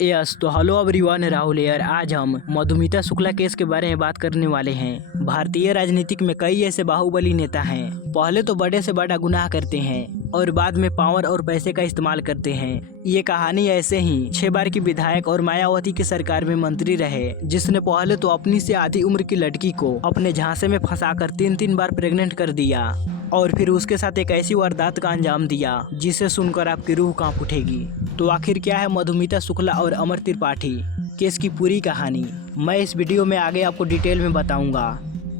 Yes तो hello everyone, Rahul यार। आज हम मधुमिता शुक्ला केस के बारे में बात करने वाले हैं। भारतीय राजनीतिक में कई ऐसे बाहुबली नेता हैं, पहले तो बड़े से बड़ा गुनाह करते हैं और बाद में पावर और पैसे का इस्तेमाल करते हैं। ये कहानी ऐसे ही 6 बार की विधायक और मायावती की सरकार में मंत्री रहे, जिसने पहले तो अपनी से आधी उम्र की लड़की को अपने झांसे में फंसाकर 3 बार प्रेग्नेंट कर दिया और फिर उसके साथ एक ऐसी वारदात का अंजाम दिया जिसे सुनकर आपकी रूह कांप उठेगी। तो आखिर क्या है मधुमिता शुक्ला और अमर त्रिपाठी केस की पूरी कहानी, मैं इस वीडियो में आगे आपको डिटेल में बताऊंगा।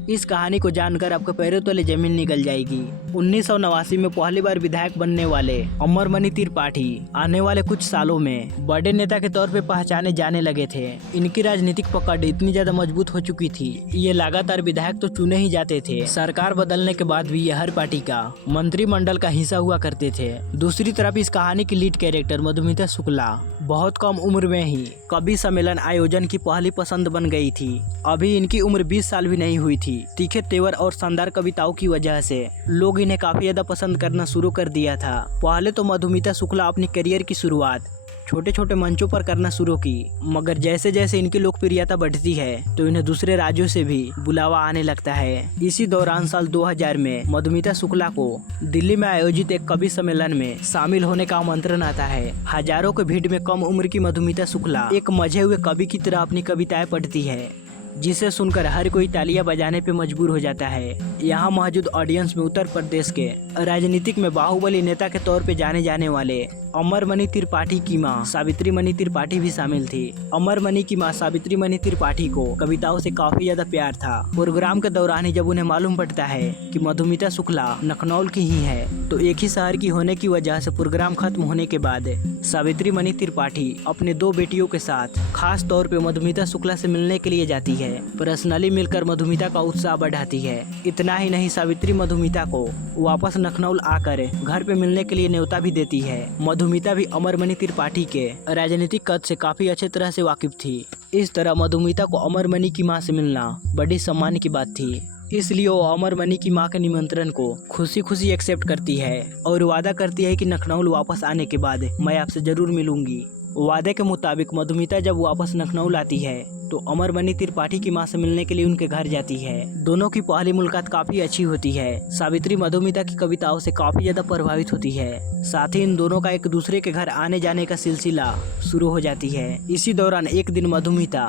इस कहानी को जानकर आपके पैरों तले जमीन निकल जाएगी। 1989 में पहली बार विधायक बनने वाले अमरमणि त्रिपाठी आने वाले कुछ सालों में बड़े नेता के तौर पे पहचाने जाने लगे थे। इनकी राजनीतिक पकड़ इतनी ज्यादा मजबूत हो चुकी थी, ये लगातार विधायक तो चुने ही जाते थे। सरकार बदलने के बाद भी ये हर पार्टी का मंत्रिमंडल का हिस्सा हुआ करते थे। दूसरी तरफ इस कहानी की लीड कैरेक्टर मधुमिता शुक्ला बहुत कम उम्र में ही कवि सम्मेलन आयोजन की पहली पसंद बन गई थी। अभी इनकी उम्र 20 साल भी नहीं हुई थी। तीखे तेवर और शानदार कविताओं की वजह से लोग इन्हें काफी ज्यादा पसंद करना शुरू कर दिया था। पहले तो मधुमिता शुक्ला अपनी करियर की शुरुआत छोटे छोटे मंचों पर करना शुरू की, मगर जैसे जैसे इनकी लोकप्रियता बढ़ती है तो इन्हें दूसरे राज्यों से भी बुलावा आने लगता है। इसी दौरान साल 2000 में मधुमिता शुक्ला को दिल्ली में आयोजित एक कवि सम्मेलन में शामिल होने का आमंत्रण आता है। हजारों की भीड़ में कम उम्र की मधुमिता शुक्ला एक मजे हुए कवि की तरह अपनी कविताएं पढ़ती है, जिसे सुनकर हर कोई तालियां बजाने पे मजबूर हो जाता है। यहाँ मौजूद ऑडियंस में उत्तर प्रदेश के राजनीतिक में बाहुबली नेता के तौर पे जाने जाने वाले अमरमणि त्रिपाठी की मां सावित्रीमणि त्रिपाठी भी शामिल थी। अमरमणि की मां सावित्रीमणि त्रिपाठी को कविताओं से काफी ज्यादा प्यार था। प्रोग्राम के दौरान ही जब उन्हें मालूम पड़ता है कि मधुमिता शुक्ला लखनऊ की ही है, तो एक ही शहर की होने की वजह से प्रोग्राम खत्म होने के बाद सावित्रीमणि त्रिपाठी अपने 2 बेटियों के साथ खास तौर पे मधुमिता शुक्ला से मिलने के लिए जाती है। पर्सनली मिलकर मधुमिता का उत्साह बढ़ाती है। इतना ही नहीं, सावित्री मधुमिता को वापस लखनऊ आकर घर पे मिलने के लिए न्योता भी देती है। मधुमिता भी अमरमणि त्रिपाठी के राजनीतिक कद से काफी अच्छे तरह से वाकिफ थी। इस तरह मधुमिता को अमरमणि की मां से मिलना बड़ी सम्मान की बात थी, इसलिए वो अमरमणि की मां के निमंत्रण को खुशी खुशी एक्सेप्ट करती है और वादा करती है कि लखनऊ वापस आने के बाद मैं आपसे जरूर मिलूंगी। वादे के मुताबिक मधुमिता जब वापस लखनऊ आती है तो अमरमणि त्रिपाठी की मां से मिलने के लिए उनके घर जाती है। दोनों की पहली मुलाकात काफी अच्छी होती है। सावित्री मधुमिता की कविताओं से काफी ज्यादा प्रभावित होती है। साथ ही इन दोनों का एक दूसरे के घर आने जाने का सिलसिला शुरू हो जाती है। इसी दौरान एक दिन मधुमिता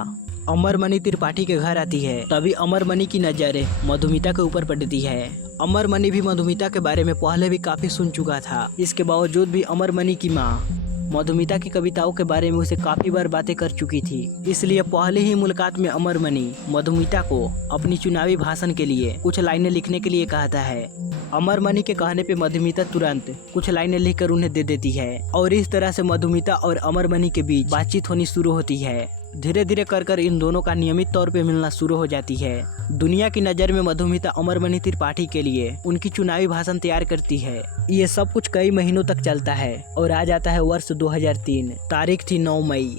अमरमणि त्रिपाठी के घर आती है, तभी अमरमणि की नजर मधुमिता के ऊपर पड़ती है। अमरमणि भी मधुमिता के बारे में पहले भी काफी सुन चुका था। इसके बावजूद भी अमरमणि की मां मधुमिता की कविताओं के बारे में उसे काफी बार बातें कर चुकी थी, इसलिए पहले ही मुलाकात में अमरमणि मधुमिता को अपनी चुनावी भाषण के लिए कुछ लाइनें लिखने के लिए कहता है। अमरमणि के कहने पे मधुमिता तुरंत कुछ लाइनें लिखकर उन्हें दे देती है और इस तरह से मधुमिता और अमरमणि के बीच बातचीत होनी शुरू होती है। धीरे धीरे कर इन दोनों का नियमित तौर पे मिलना शुरू हो जाती है। दुनिया की नज़र में मधुमिता अमरमणि त्रिपाठी के लिए उनकी चुनावी भाषण तैयार करती है। ये सब कुछ कई महीनों तक चलता है और आ जाता है वर्ष 2003। तारीख थी 9 मई।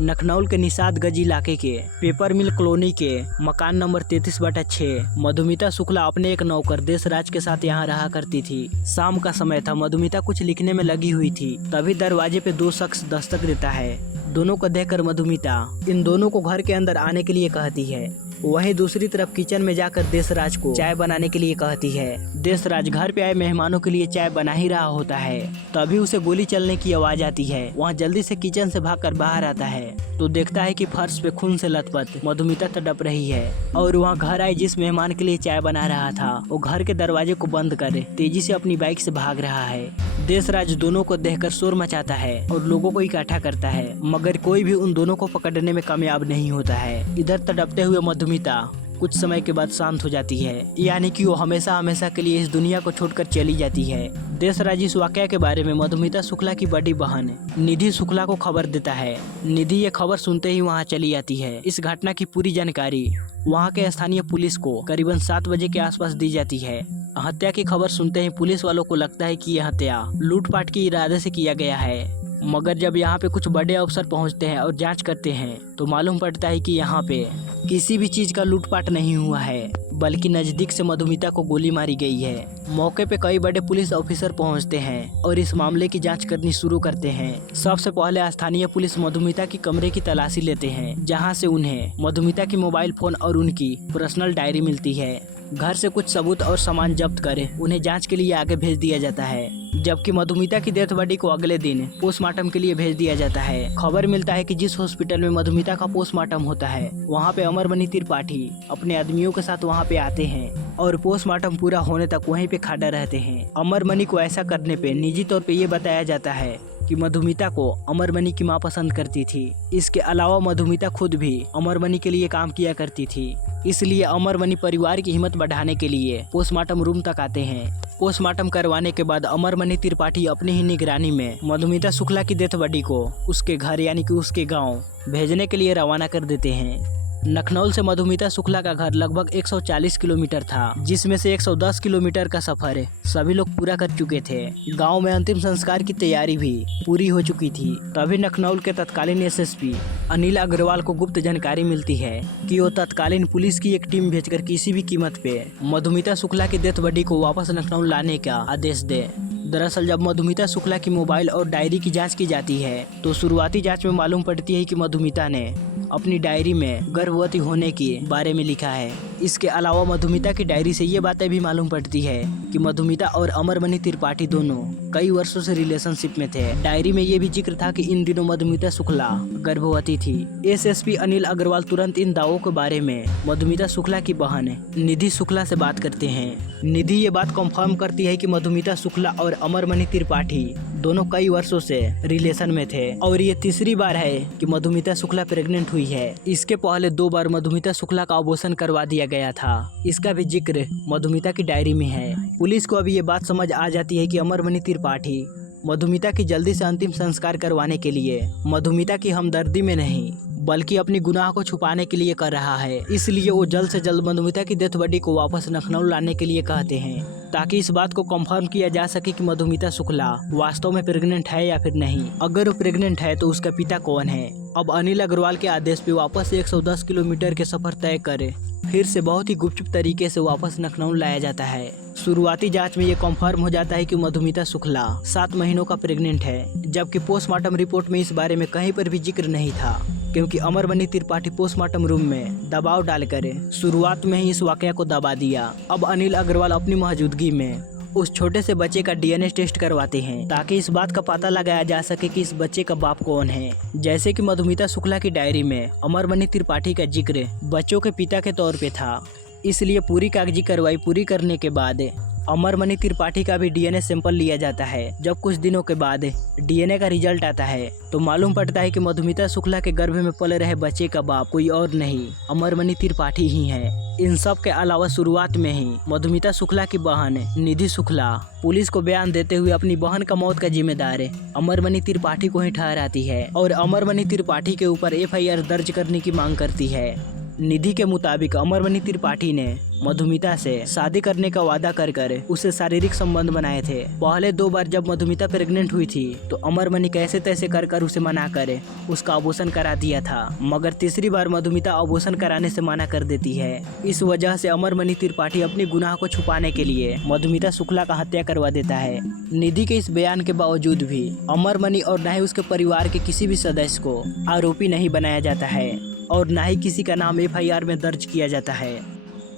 लखनऊ के निषादगंज इलाके के पेपर मिल कॉलोनी के मकान नंबर 33/6 मधुमिता शुक्ला अपने एक नौकर देशराज के साथ यहाँ रहा करती थी। शाम का समय था, मधुमिता कुछ लिखने में लगी हुई थी, तभी दरवाजे पे 2 शख्स दस्तक देता है। दोनों को देखकर मधुमिता इन दोनों को घर के अंदर आने के लिए कहती है। वहीं दूसरी तरफ किचन में जाकर देशराज को चाय बनाने के लिए कहती है। देशराज घर पे आए मेहमानों के लिए चाय बना ही रहा होता है, तभी उसे गोली चलने की आवाज आती है। वहाँ जल्दी से किचन से भागकर बाहर आता है तो देखता है कि फर्श पे खून से लथपथ मधुमिता तड़प रही है और वहाँ घर आए जिस मेहमान के लिए चाय बना रहा था वो घर के दरवाजे को बंद कर तेजी से अपनी बाइक से भाग रहा है। देशराज दोनों को देखकर शोर मचाता है और लोगों को इकट्ठा करता है, मगर कोई भी उन दोनों को पकड़ने में कामयाब नहीं होता है। इधर तड़पते हुए मधुमिता कुछ समय के बाद शांत हो जाती है, यानी कि वो हमेशा हमेशा के लिए इस दुनिया को छोड़कर चली जाती है। देशराज इस वाकया के बारे में मधुमिता शुक्ला की बड़ी बहन निधि शुक्ला को खबर देता है। निधि ये खबर सुनते ही वहाँ चली जाती है। इस घटना की पूरी जानकारी वहाँ के स्थानीय पुलिस को करीबन 7 बजे के आसपास दी जाती है। हत्या की खबर सुनते ही पुलिस वालों को लगता है कि यह हत्या लूटपाट के इरादे से किया गया है, मगर जब यहाँ पे कुछ बड़े अफसर पहुँचते हैं और जांच करते हैं तो मालूम पड़ता है कि यहाँ पे किसी भी चीज का लूटपाट नहीं हुआ है, बल्कि नजदीक से मधुमिता को गोली मारी गई है। मौके पे कई बड़े पुलिस ऑफिसर पहुंचते हैं और इस मामले की जांच करनी शुरू करते हैं। सबसे पहले स्थानीय पुलिस मधुमिता की कमरे की तलाशी लेते हैं, जहां से उन्हें मधुमिता की मोबाइल फोन और उनकी पर्सनल डायरी मिलती है। घर से कुछ सबूत और सामान जब्त कर उन्हें जांच के लिए आगे भेज दिया जाता है, जबकि मधुमिता की डेथ बॉडी को अगले दिन पोस्टमार्टम के लिए भेज दिया जाता है। खबर मिलता है कि जिस हॉस्पिटल में मधुमिता का पोस्टमार्टम होता है, वहां पे अमरमणि त्रिपाठी अपने आदमियों के साथ वहां पे आते हैं और पोस्टमार्टम पूरा होने तक वहीं पे खड़ा रहते हैं। अमरमणि को ऐसा करने पे निजी तौर पे ये बताया जाता है कि मधुमिता को अमरमणि की मां पसंद करती थी। इसके अलावा मधुमिता खुद भी अमरमणि के लिए काम किया करती थी, इसलिए अमरमणि परिवार की हिम्मत बढ़ाने के लिए पोस्टमार्टम रूम तक आते हैं। पोस्टमार्टम करवाने के बाद अमरमणि त्रिपाठी अपनी ही निगरानी में मधुमिता शुक्ला की डेथ बॉडी को उसके घर यानी कि उसके गांव भेजने के लिए रवाना कर देते हैं। लखनऊ से मधुमिता शुक्ला का घर लगभग 140 किलोमीटर था, जिसमें से 110 किलोमीटर का सफर सभी लोग पूरा कर चुके थे। गांव में अंतिम संस्कार की तैयारी भी पूरी हो चुकी थी। तभी लखनऊ के तत्कालीन एसएसपी अनिल अग्रवाल को गुप्त जानकारी मिलती है कि वो तत्कालीन पुलिस की एक टीम भेजकर किसी भी कीमत पे मधुमिता शुक्ला की डेथ बॉडी को वापस लखनऊ लाने का आदेश दे। दरअसल जब मधुमिता शुक्ला की मोबाइल और डायरी की जांच की जाती है, तो शुरुआती जांच में मालूम पड़ती है कि मधुमिता ने अपनी डायरी में गर्भवती होने के बारे में लिखा है। इसके अलावा मधुमिता की डायरी से ये बातें भी मालूम पड़ती है कि मधुमिता और अमरमणि त्रिपाठी दोनों कई वर्षों से रिलेशनशिप में थे। डायरी में ये भी जिक्र था कि इन दिनों मधुमिता शुक्ला गर्भवती थी। एसएसपी अनिल अग्रवाल तुरंत इन दावों के बारे में मधुमिता शुक्ला की बहन निधि शुक्ला से बात करते हैं। निधि ये बात कंफर्म करती है कि मधुमिता शुक्ला और अमरमणि त्रिपाठी दोनों कई वर्षों से रिलेशन में थे और ये तीसरी बार है कि मधुमिता शुक्ला प्रेग्नेंट हुई है। इसके पहले 2 बार मधुमिता शुक्ला का अबॉर्शन करवा दिया गया था। इसका भी जिक्र मधुमिता की डायरी में है। पुलिस को अभी ये बात समझ आ जाती है कि अमरमणि त्रिपाठी मधुमिता की जल्दी से अंतिम संस्कार करवाने के लिए मधुमिता की हमदर्दी में नहीं, बल्कि अपनी गुनाह को छुपाने के लिए कर रहा है। इसलिए वो जल्द से जल्द मधुमिता की डेथ बॉडी को वापस लखनऊ लाने के लिए कहते हैं, ताकि इस बात को कंफर्म किया जा सके कि मधुमिता शुक्ला वास्तव में प्रेग्नेंट है या फिर नहीं। अगर वो प्रेग्नेंट है तो उसका पिता कौन है। अब अनिल अग्रवाल के आदेश पे वापस 110 किलोमीटर के सफर तय करे फिर से बहुत ही गुपचुप तरीके से वापस लखनऊ लाया जाता है। शुरुआती जांच में ये कंफर्म हो जाता है कि मधुमिता शुक्ला 7 महीनों का प्रेग्नेंट है, जबकि पोस्टमार्टम रिपोर्ट में इस बारे में कहीं पर भी जिक्र नहीं था, क्योंकि अमरमणि त्रिपाठी पोस्टमार्टम रूम में दबाव डालकर शुरुआत में ही इस वाकया को दबा दिया। अब अनिल अग्रवाल अपनी मौजूदगी में उस छोटे से बच्चे का डीएनए टेस्ट करवाते हैं, ताकि इस बात का पता लगाया जा सके कि इस बच्चे का बाप कौन है। जैसे कि मधुमिता शुक्ला की डायरी में अमरमणि त्रिपाठी का जिक्र बच्चों के पिता के तौर पे था, इसलिए पूरी कागजी कार्रवाई पूरी करने के बाद अमरमणि त्रिपाठी का भी डीएनए सैंपल लिया जाता है। जब कुछ दिनों के बाद डीएनए का रिजल्ट आता है, तो मालूम पड़ता है कि मधुमिता शुक्ला के गर्भ में पले रहे बच्चे का बाप कोई और नहीं, अमरमणि त्रिपाठी ही है। इन सब के अलावा शुरुआत में ही मधुमिता शुक्ला की बहन निधि शुक्ला पुलिस को बयान देते हुए अपनी बहन का मौत का जिम्मेदार अमरमणि त्रिपाठी को ही ठहराती है और अमरमणि त्रिपाठी के ऊपर एफआईआर दर्ज करने की मांग करती है। निधि के मुताबिक अमरमणि त्रिपाठी ने मधुमिता से शादी करने का वादा कर उससे शारीरिक संबंध बनाए थे। पहले 2 बार जब मधुमिता प्रेग्नेंट हुई थी, तो अमरमणि कैसे तैसे कर उसे मना कर उसका अबॉर्शन करा दिया था, मगर तीसरी बार मधुमिता अबॉर्शन कराने से मना कर देती है। इस वजह से अमरमणि त्रिपाठी अपनी गुनाह को छुपाने के लिए मधुमिता शुक्ला का हत्या करवा देता है। निधि के इस बयान के बावजूद भी अमरमणि और न ही उसके परिवार के किसी भी सदस्य को आरोपी नहीं बनाया जाता है और न ही किसी का नाम एफआईआर में दर्ज किया जाता है।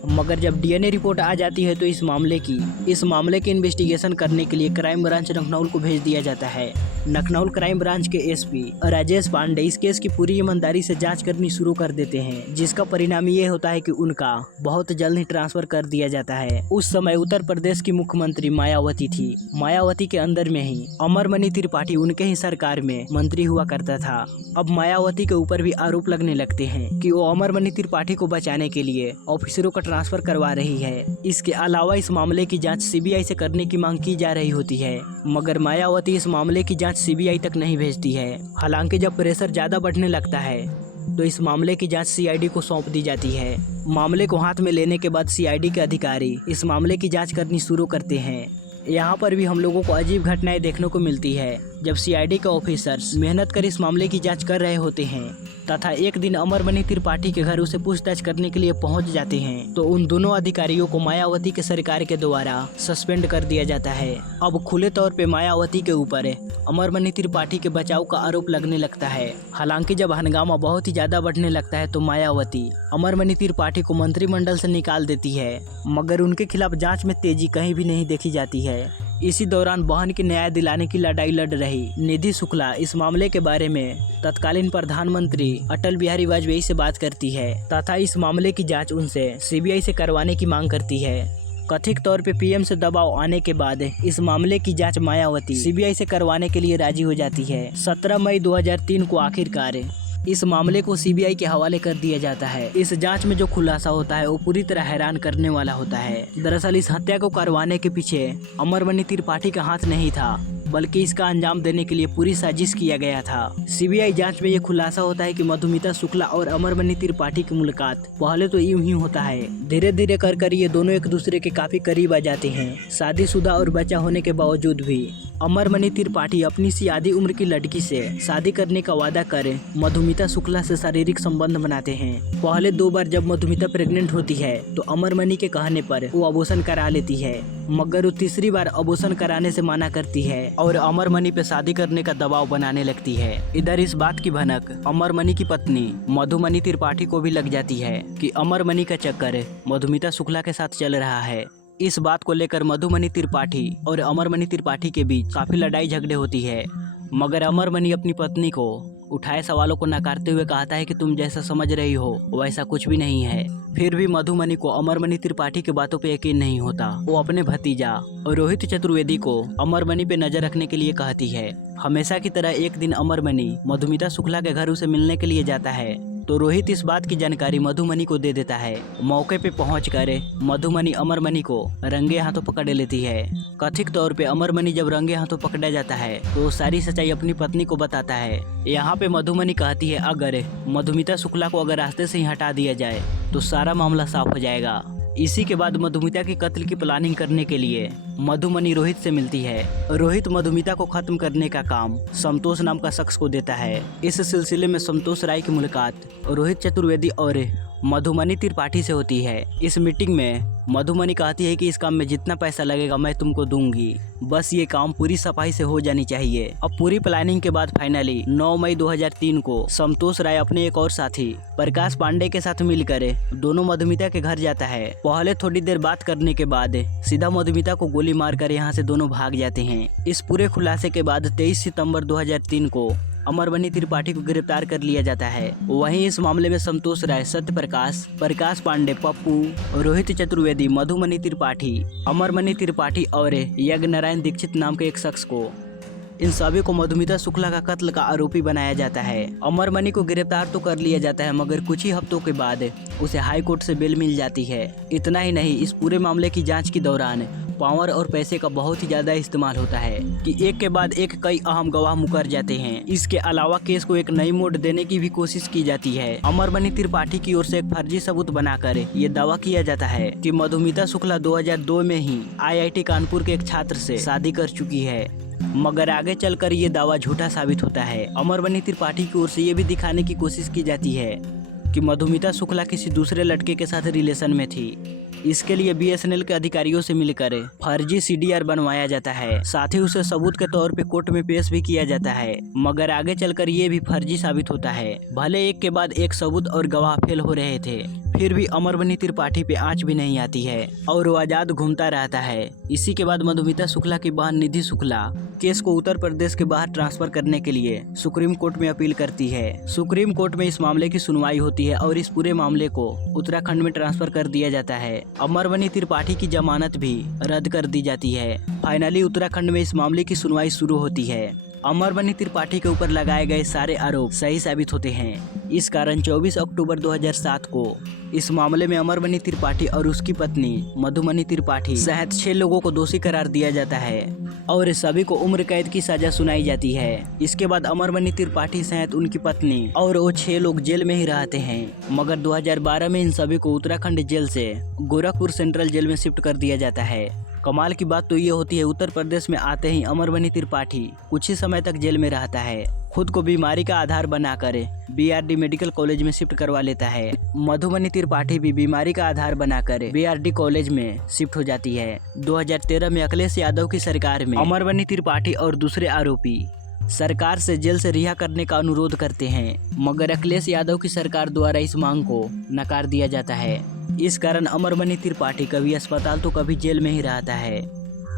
मगर जब डीएनए रिपोर्ट आ जाती है, तो इस मामले की इन्वेस्टिगेशन करने के लिए क्राइम ब्रांच लखनऊ को भेज दिया जाता है। लखनऊ क्राइम ब्रांच के एसपी राजेश पांडे इस केस की पूरी ईमानदारी से जांच करनी शुरू कर देते हैं, जिसका परिणाम ये होता है कि उनका बहुत जल्द ही ट्रांसफर कर दिया जाता है। उस समय उत्तर प्रदेश की मुख्यमंत्री मायावती थी। मायावती के अंदर में ही अमरमणि त्रिपाठी उनके ही सरकार में मंत्री हुआ करता था। अब मायावती के ऊपर भी आरोप लगने लगते हैं कि वो अमरमणि त्रिपाठी को बचाने के लिए ऑफिसरों का ट्रांसफर करवा रही है। इसके अलावा इस मामले की जांच सीबीआई से करने की मांग की जा रही होती है, मगर मायावती इस मामले की जांच सीबीआई तक नहीं भेजती है। हालांकि जब प्रेशर ज्यादा बढ़ने लगता है, तो इस मामले की जांच सीआईडी को सौंप दी जाती है। मामले को हाथ में लेने के बाद सीआईडी के अधिकारी इस मामले की जांच करनी शुरू करते हैं। यहाँ पर भी हम लोगों को अजीब घटनाएं देखने को मिलती है। जब सीआईडी के ऑफिसर्स मेहनत कर इस मामले की जांच कर रहे होते हैं, तथा एक दिन अमरमणि त्रिपाठी के घर उसे पूछताछ करने के लिए पहुंच जाते हैं तो उन दोनों अधिकारियों को मायावती के सरकार के द्वारा सस्पेंड कर दिया जाता है। अब खुले तौर पे मायावती के ऊपर अमरमणि त्रिपाठी के बचाव का आरोप लगने लगता है। हालांकि जब हंगामा बहुत ही ज्यादा बढ़ने लगता है तो मायावती अमरमणि त्रिपाठी को मंत्रिमंडल से निकाल देती है, मगर उनके खिलाफ जांच में तेजी कहीं भी नहीं देखी जाती है। इसी दौरान बहन की न्याय दिलाने की लड़ाई लड़ रही निधि शुक्ला इस मामले के बारे में तत्कालीन प्रधानमंत्री अटल बिहारी वाजपेयी से बात करती है तथा इस मामले की जांच उनसे सीबीआई से करवाने की मांग करती है। कथित तौर पे पीएम से दबाव आने के बाद इस मामले की जांच मायावती सीबीआई से करवाने के लिए राजी हो जाती है। 17 मई 2003 को आखिरकार इस मामले को सीबीआई के हवाले कर दिया जाता है। इस जांच में जो खुलासा होता है वो पूरी तरह हैरान करने वाला होता है। दरअसल इस हत्या को करवाने के पीछे अमरमणि त्रिपाठी का हाथ नहीं था, बल्कि इसका अंजाम देने के लिए पूरी साजिश किया गया था। सीबीआई जांच में ये खुलासा होता है कि मधुमिता शुक्ला और अमरमणि त्रिपाठी की मुलाकात पहले तो यूं ही होता है, धीरे धीरे कर ये दोनों एक दूसरे के काफी करीब आ जाते हैं। शादीशुदा और बच्चा होने के बावजूद भी अमरमणि त्रिपाठी अपनी सी आधी उम्र की लड़की से शादी करने का वादा कर मधुमिता शुक्ला से शारीरिक संबंध बनाते हैं। पहले 2 बार जब मधुमिता प्रेग्नेंट होती है तो अमरमणि के कहने पर वो अबॉर्शन करा लेती है, मगर वो तीसरी बार अबॉर्शन कराने से मना करती है और अमरमणि पे शादी करने का दबाव बनाने लगती है। इधर इस बात की भनक अमरमणि की पत्नी मधुमणि त्रिपाठी को भी लग जाती है कि अमरमणि का चक्कर मधुमिता शुक्ला के साथ चल रहा है। इस बात को लेकर मधुमणि त्रिपाठी और अमरमणि त्रिपाठी के बीच काफी लड़ाई झगड़े होती है, मगर अमरमणि अपनी पत्नी को उठाए सवालों को नकारते हुए कहता है कि तुम जैसा समझ रही हो वैसा कुछ भी नहीं है। फिर भी मधुमणि को अमरमणि त्रिपाठी की बातों पे यकीन नहीं होता। वो अपने भतीजा और रोहित चतुर्वेदी को अमरमणि पे नजर रखने के लिए कहती है। हमेशा की तरह एक दिन अमरमणि मधुमिता शुक्ला के घर उसे मिलने के लिए जाता है तो रोहित इस बात की जानकारी मधुमणि को दे देता है। मौके पे पहुंचकर मधुमणि अमरमणि को रंगे हाथों पकड़ लेती है। कथित तौर पे अमरमणि जब रंगे हाथों पकड़ा जाता है तो वो सारी सच्चाई अपनी पत्नी को बताता है। यहाँ पे मधुमणि कहती है अगर मधुमिता शुक्ला को अगर रास्ते से ही हटा दिया जाए तो सारा मामला साफ हो जाएगा। इसी के बाद मधुमिता के कत्ल की प्लानिंग करने के लिए मधुमणि रोहित से मिलती है। रोहित मधुमिता को खत्म करने का काम संतोष नाम का शख्स को देता है। इस सिलसिले में संतोष राय की मुलाकात रोहित चतुर्वेदी और मधुमणि त्रिपाठी से होती है। इस मीटिंग में मधुमणि कहती है कि इस काम में जितना पैसा लगेगा मैं तुमको दूंगी, बस ये काम पूरी सफाई से हो जानी चाहिए। अब पूरी प्लानिंग के बाद फाइनली 9 मई 2003 को संतोष राय अपने एक और साथी प्रकाश पांडे के साथ मिलकर दोनों मधुमिता के घर जाता है। पहले थोड़ी देर बात करने के बाद सीधा मधुमिता को गोली मारकर यहाँ से दोनों भाग जाते हैं। इस पूरे खुलासे के बाद 23 सितंबर 2003 को अमरमणि त्रिपाठी को गिरफ्तार कर लिया जाता है। वहीं इस मामले में संतोष राय, सत्य प्रकाश पांडे, पप्पू, रोहित चतुर्वेदी, मधुमणि त्रिपाठी, अमरमणि त्रिपाठी और यज्ञ नारायण दीक्षित नाम के एक शख्स को, इन सभी को मधुमिता शुक्ला का कत्ल का आरोपी बनाया जाता है। अमरमणि को गिरफ्तार तो कर लिया जाता है, मगर कुछ ही हफ्तों के बाद उसे हाई कोर्ट से बेल मिल जाती है। इतना ही नहीं, इस पूरे मामले की जांच के दौरान पावर और पैसे का बहुत ही ज्यादा इस्तेमाल होता है कि एक के बाद एक कई अहम गवाह मुकर जाते हैं। इसके अलावा केस को एक नई मोड़ देने की भी कोशिश की जाती है। अमरमणि त्रिपाठी की ओर से एक फर्जी सबूत बनाकर ये दावा किया जाता है कि मधुमिता शुक्ला 2002 में ही IIT कानपुर के एक छात्र से शादी कर चुकी है, मगर आगे चलकर ये दावा झूठा साबित होता है। अमरमणि त्रिपाठी की ओर से ये भी दिखाने की कोशिश की जाती है कि मधुमिता शुक्ला किसी दूसरे लड़के के साथ रिलेशन में थी। इसके लिए BSNL के अधिकारियों से मिलकर फर्जी CDR बनवाया जाता है, साथ ही उसे सबूत के तौर पे कोर्ट में पेश भी किया जाता है, मगर आगे चलकर ये भी फर्जी साबित होता है। भले एक के बाद एक सबूत और गवाह फेल हो रहे थे, फिर भी अमरमणि त्रिपाठी पे आंच भी नहीं आती है और वो आजाद घूमता रहता है। इसी के बाद मधुमिता शुक्ला की बहन निधि शुक्ला केस को उत्तर प्रदेश के बाहर ट्रांसफर करने के लिए सुप्रीम कोर्ट में अपील करती है। सुप्रीम कोर्ट में इस मामले की सुनवाई होती है और इस पूरे मामले को उत्तराखंड में ट्रांसफर कर दिया जाता है। अमरमणि त्रिपाठी की जमानत भी रद्द कर दी जाती है। फाइनली उत्तराखंड में इस मामले की सुनवाई शुरू होती है। अमरमणि त्रिपाठी के ऊपर लगाए गए सारे आरोप सही साबित होते हैं। इस कारण 24 अक्टूबर 2007 को इस मामले में अमरमणि त्रिपाठी और उसकी पत्नी मधुमणि त्रिपाठी सहित 6 लोगों को दोषी करार दिया जाता है और सभी को उम्र कैद की सजा सुनाई जाती है। इसके बाद अमरमणि त्रिपाठी सहित उनकी पत्नी और वो 6 लोग जेल में ही रहते हैं, मगर 2012 में इन सभी को उत्तराखंड जेल से गोरखपुर सेंट्रल जेल में शिफ्ट कर दिया जाता है। कमाल की बात तो ये होती है, उत्तर प्रदेश में आते ही अमरबनी त्रिपाठी कुछ ही समय तक जेल में रहता है। खुद को बीमारी का आधार बनाकर बीआरडी मेडिकल कॉलेज में शिफ्ट करवा लेता है। मधुबनी त्रिपाठी भी बीमारी का आधार बनाकर बीआरडी कॉलेज में शिफ्ट हो जाती है। 2013 में अखिलेश यादव की सरकार में अमरबनी त्रिपाठी और दूसरे आरोपी सरकार से जेल से रिहा करने का अनुरोध करते हैं, मगर अखिलेश यादव की सरकार द्वारा इस मांग को नकार दिया जाता है। इस कारण अमरबनी त्रिपाठी कभी अस्पताल तो कभी जेल में ही रहता है।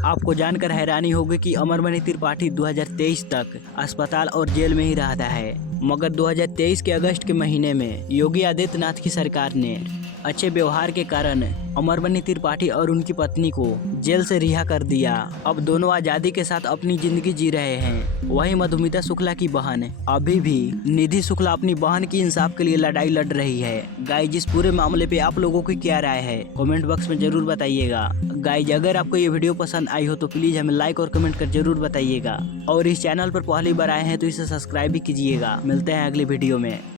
आपको जानकर हैरानी होगी कि अमरबनी त्रिपाठी 2023 तक अस्पताल और जेल में ही रहता है, मगर 2023 के अगस्त के महीने में योगी आदित्यनाथ की सरकार ने अच्छे व्यवहार के कारण अमरबनी त्रिपाठी और उनकी पत्नी को जेल से रिहा कर दिया। अब दोनों आज़ादी के साथ अपनी जिंदगी जी रहे हैं। वहीं मधुमिता शुक्ला की बहन अभी भी निधि शुक्ला अपनी बहन की इंसाफ के लिए लड़ाई लड़ रही है। गाइज, इस पूरे मामले पे आप लोगों की क्या राय है, कमेंट बॉक्स में जरूर बताइएगा। गाइज, अगर आपको ये वीडियो पसंद आई हो तो प्लीज हमें लाइक और कमेंट कर जरूर बताइएगा, और इस चैनल पर पहली बार आए हैं तो इसे सब्सक्राइब भी कीजिएगा। मिलते हैं अगली वीडियो में।